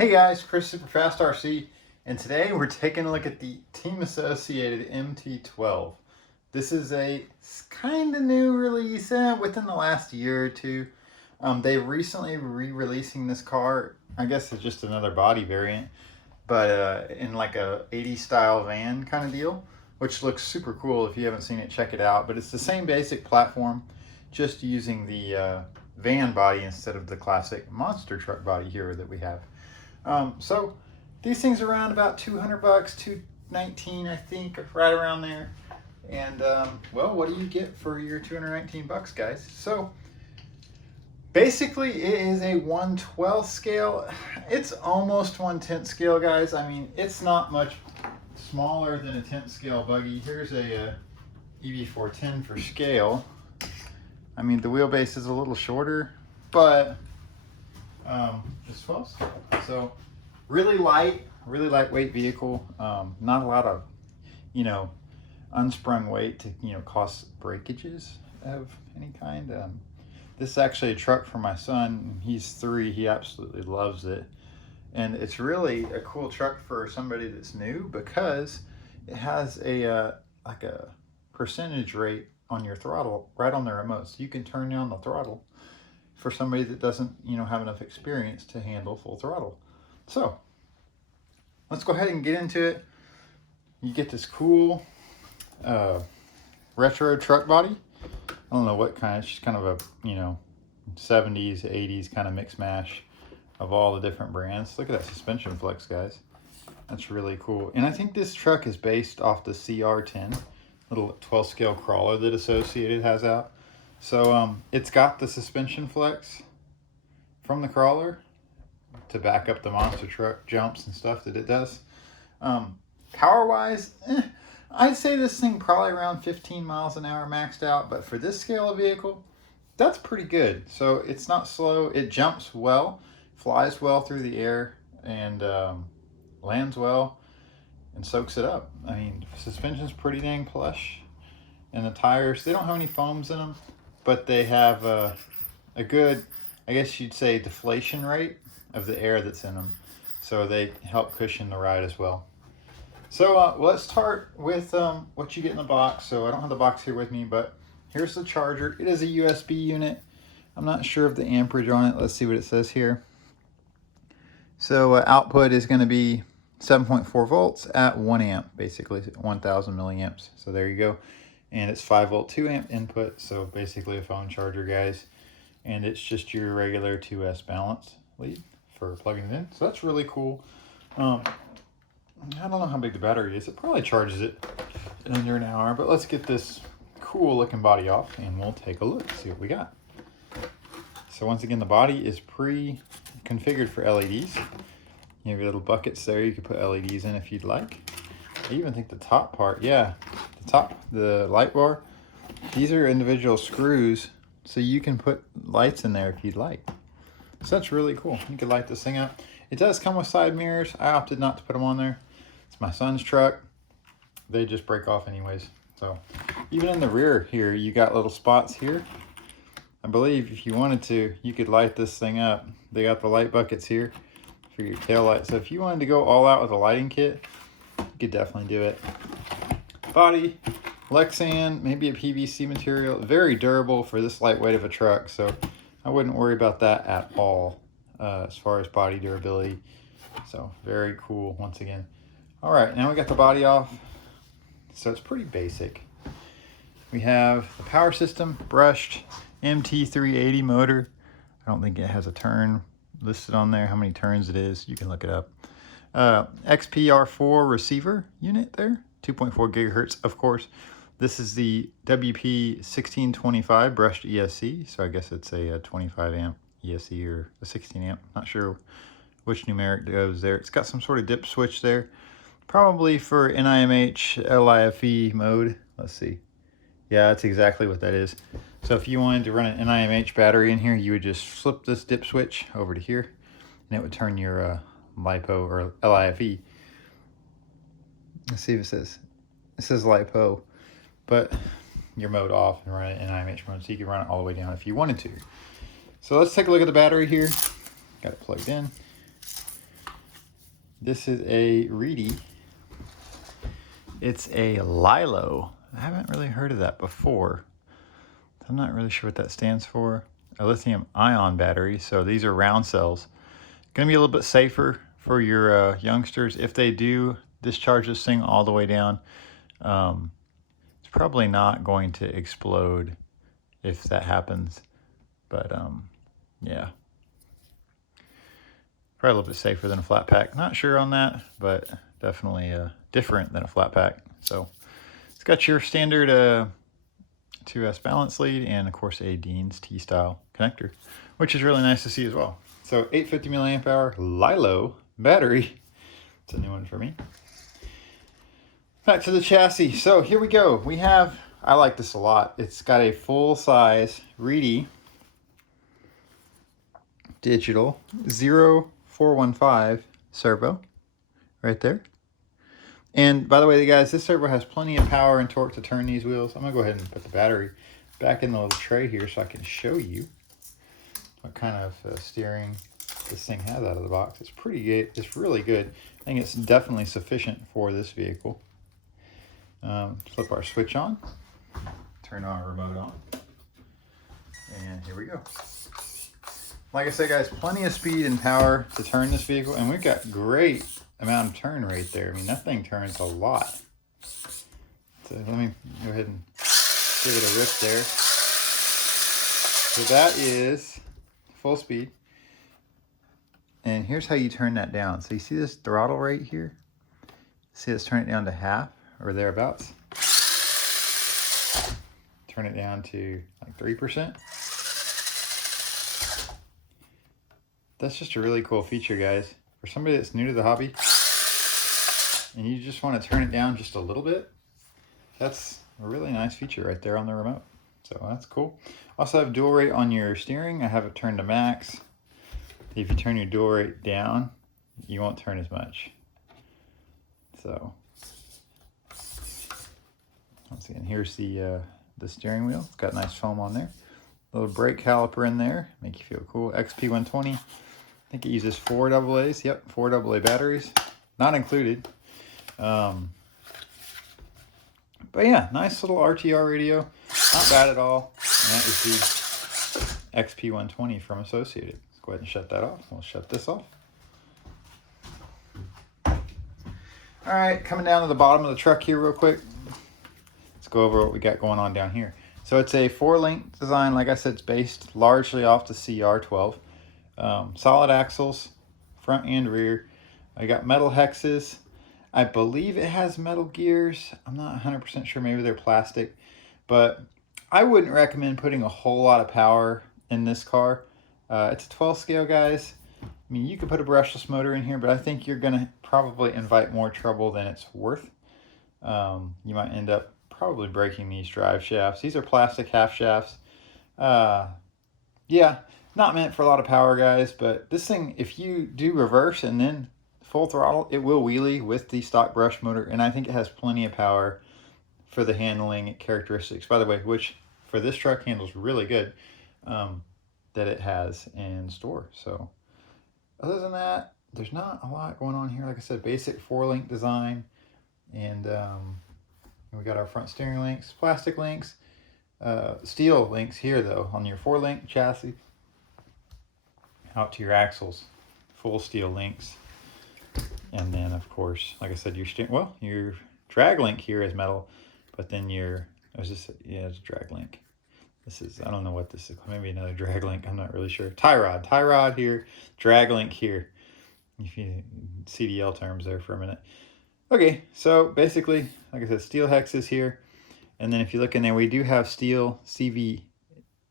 Hey guys, Chris Superfast RC, and today we're taking a look at the Team Associated MT12. This is a kind of new release within the last year or two. They recently re-releasing this car. I guess it's just another body variant, but in like a 80s style van kind of deal, which looks super cool. If you haven't seen it, check it out. But it's the same basic platform, just using the van body instead of the classic monster truck body here that we have. So these things are around about 200 bucks, 219 I think, right around there. And well, what do you get for your 219 bucks, guys? So basically it is a 1/12 scale. It's almost 1/10 scale, guys. I mean, it's not much smaller than a 10th scale buggy. Here's a EV410 for scale. I mean, the wheelbase is a little shorter, but it's 12 scale. So really lightweight vehicle. Not a lot of, unsprung weight to, cause breakages of any kind. This is actually a truck for my son. He's 3. He absolutely loves it. And it's really a cool truck for somebody that's new because it has a like a percentage rate on your throttle right on the remote. So you can turn down the throttle for somebody that doesn't, have enough experience to handle full throttle. So let's go ahead and get into it. You get this cool retro truck body. I don't know what kind. It's just kind of a 70s 80s kind of mix mash of all the different brands. Look at that suspension flex, guys. That's really cool. And I think this truck is based off the CR10 little 12 scale crawler that Associated has out. So it's got the suspension flex from the crawler to back up the monster truck jumps and stuff that it does. Power wise, I'd say this thing probably around 15 miles an hour maxed out, but for this scale of vehicle, that's pretty good. So it's not slow. It jumps well, flies well through the air, and lands well and soaks it up. I mean, suspension's pretty dang plush, and the tires, they don't have any foams in them, but they have a good, I guess you'd say, deflation rate of the air that's in them. So they help cushion the ride as well. So let's start with what you get in the box. So I don't have the box here with me, but here's the charger. It is a USB unit. I'm not sure of the amperage on it. Let's see what it says here. So output is going to be 7.4 volts at 1 amp, basically 1000 milliamps. So there you go. And it's 5 volt 2 amp input. So basically a phone charger, guys. And it's just your regular 2S balance lead for plugging it in. So that's really cool. I don't know how big the battery is. It probably charges it in under an hour, but let's get this cool looking body off and we'll take a look, see what we got. So once again, the body is pre-configured for LEDs. You have your little buckets there. You can put LEDs in if you'd like. I even think the top part, the light bar, these are individual screws, so you can put lights in there if you'd like. So that's really cool. You could light this thing up. It does come with side mirrors. I opted not to put them on there. It's my son's truck. They just break off anyways. So even in the rear here, you got little spots here. I believe if you wanted to, you could light this thing up. They got the light buckets here for your tail light. So if you wanted to go all out with a lighting kit, you could definitely do it. Body, Lexan, maybe a PVC material. Very durable for this lightweight of a truck. So I wouldn't worry about that at all as far as body durability. So very cool once again. All right, now we got the body off. So it's pretty basic. We have the power system, brushed MT380 motor. I don't think it has a turn listed on there, how many turns it is. You can look it up. XPR4 receiver unit there, 2.4 gigahertz, of course. This is the WP1625 brushed ESC, so I guess it's a 25 amp ESC or a 16 amp. Not sure which numeric goes there. It's got some sort of dip switch there, probably for NIMH LIFE mode. Let's see. Yeah, that's exactly what that is. So if you wanted to run an NIMH battery in here, you would just flip this dip switch over to here, and it would turn your LiPo or LIFE. Let's see if it says LiPo, but your mode off and run it in NIMH mode, so you can run it all the way down if you wanted to. So let's take a look at the battery here. Got it plugged in. This is a Reedy. It's a LiLo. I haven't really heard of that before. I'm not really sure what that stands for. A lithium ion battery. So these are round cells. Going to be a little bit safer for your youngsters. If they do discharge this thing all the way down, it's probably not going to explode if that happens. But yeah, probably a little bit safer than a flat pack. Not sure on that, but definitely different than a flat pack. So it's got your standard 2S balance lead and of course a Dean's T-style connector, which is really nice to see as well. So 850 milliamp hour LiLo battery. It's a new one for me. Back to the chassis. So here we go. We have, I like this a lot. It's got a full size Reedy digital 0415 servo right there. And by the way, guys, this servo has plenty of power and torque to turn these wheels. I'm gonna go ahead and put the battery back in the little tray here so I can show you what kind of steering this thing has out of the box. It's pretty good. It's really good. I think it's definitely sufficient for this vehicle. Flip our switch on, turn our remote on, and here we go. Like I said, guys, plenty of speed and power to turn this vehicle, and we've got great amount of turn right there. I mean, that thing turns a lot. So let me go ahead and give it a rip there. So that is full speed. And here's how you turn that down. So you see this throttle right here? See, let's turn it down to half or thereabouts. Turn it down to like 3%. That's just a really cool feature, guys. For somebody that's new to the hobby and you just want to turn it down just a little bit, that's a really nice feature right there on the remote. So that's cool. Also have dual rate on your steering. I have it turned to max. If you turn your dual rate down, you won't turn as much. So once again, here's the steering wheel. It's got nice foam on there. Little brake caliper in there, make you feel cool. XP120. I think it uses 4 AA's. Yep, 4 AA batteries, not included. But yeah, nice little RTR radio. Not bad at all. And that is the XP120 from Associated. Let's go ahead and shut that off. We'll shut this off. All right, coming down to the bottom of the truck here real quick. Let's go over what we got going on down here. So it's a 4-link design. Like I said, it's based largely off the CR12. Solid axles, front and rear. I got metal hexes. I believe it has metal gears. I'm not 100% sure. Maybe they're plastic. But I wouldn't recommend putting a whole lot of power in this car. It's a 12 scale, guys. I mean, you could put a brushless motor in here, but I think you're going to probably invite more trouble than it's worth. You might end up probably breaking these drive shafts. These are plastic half shafts. Yeah, not meant for a lot of power, guys, but this thing, if you do reverse and then full throttle, it will wheelie with the stock brush motor, and I think it has plenty of power for the handling characteristics, by the way, which for this truck handles really good, that it has in store. So other than that, there's not a lot going on here. Like I said, basic 4-link design, and we got our front steering links, plastic links, steel links here though on your 4-link chassis out to your axles, full steel links. And then of course, like I said, your drag link here is metal, but then it's a drag link. This is, I don't know what this is, maybe another drag link, I'm not really sure. Tie rod here, drag link here. If you CDL terms there for a minute. Okay, so basically, like I said, steel hexes here. And then if you look in there, we do have steel CVAs,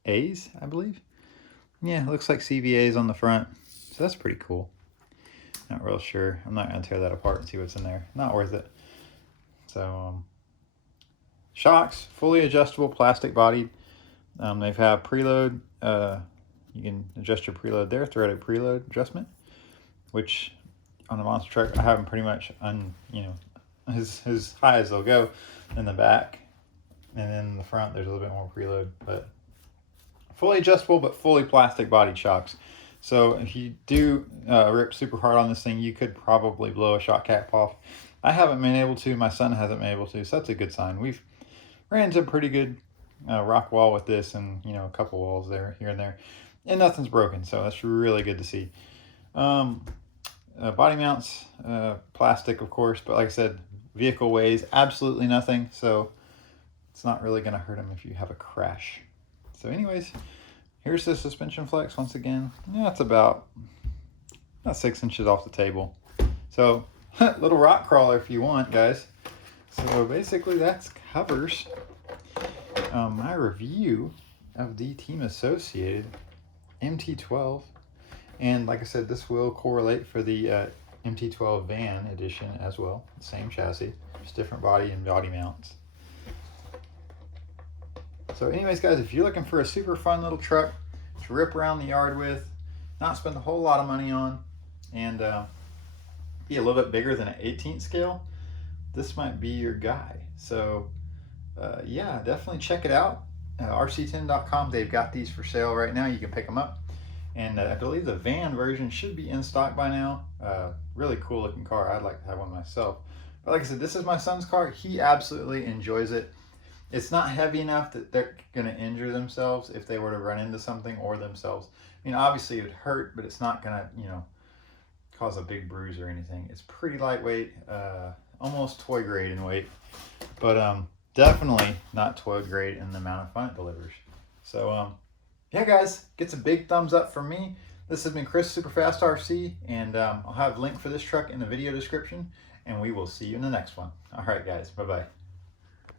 I believe. Yeah, it looks like CVAs on the front. So that's pretty cool. Not real sure. I'm not going to tear that apart and see what's in there. Not worth it. So, shocks, fully adjustable, plastic bodied. They have preload. You can adjust your preload there, threaded preload adjustment, which on the monster truck, I have them pretty much as high as they'll go in the back. And then in the front, there's a little bit more preload, but fully adjustable, but fully plastic bodied shocks. So if you do rip super hard on this thing, you could probably blow a shock cap off. I haven't been able to, my son hasn't been able to, so that's a good sign. We've ran into a pretty good rock wall with this, and you know, a couple walls there, here and there, and nothing's broken, so that's really good to see. Body mounts, plastic of course, but like I said, vehicle weighs absolutely nothing, so it's not really going to hurt him if you have a crash. So anyways, here's the suspension flex once again. Yeah, it's about 6 inches off the table. So little rock crawler if you want, guys. So basically that covers my review of the Team Associated MT12. And like I said, this will correlate for the MT12 van edition as well. Same chassis, just different body and body mounts. So anyways, guys, if you're looking for a super fun little truck to rip around the yard with, not spend a whole lot of money on, and be a little bit bigger than an 18th scale, this might be your guy. So yeah, definitely check it out. RC10.com, they've got these for sale right now. You can pick them up. And I believe the van version should be in stock by now. Really cool looking car. I'd like to have one myself. But like I said, this is my son's car. He absolutely enjoys it. It's not heavy enough that they're going to injure themselves if they were to run into something, or themselves. I mean, obviously it would hurt, but it's not going to, you know, cause a big bruise or anything. It's pretty lightweight, almost toy grade in weight, but definitely not toy grade in the amount of fun it delivers. So yeah, guys, gets a big thumbs up from me. This has been Chris Superfast RC, and I'll have a link for this truck in the video description, and we will see you in the next one. All right, guys, bye-bye.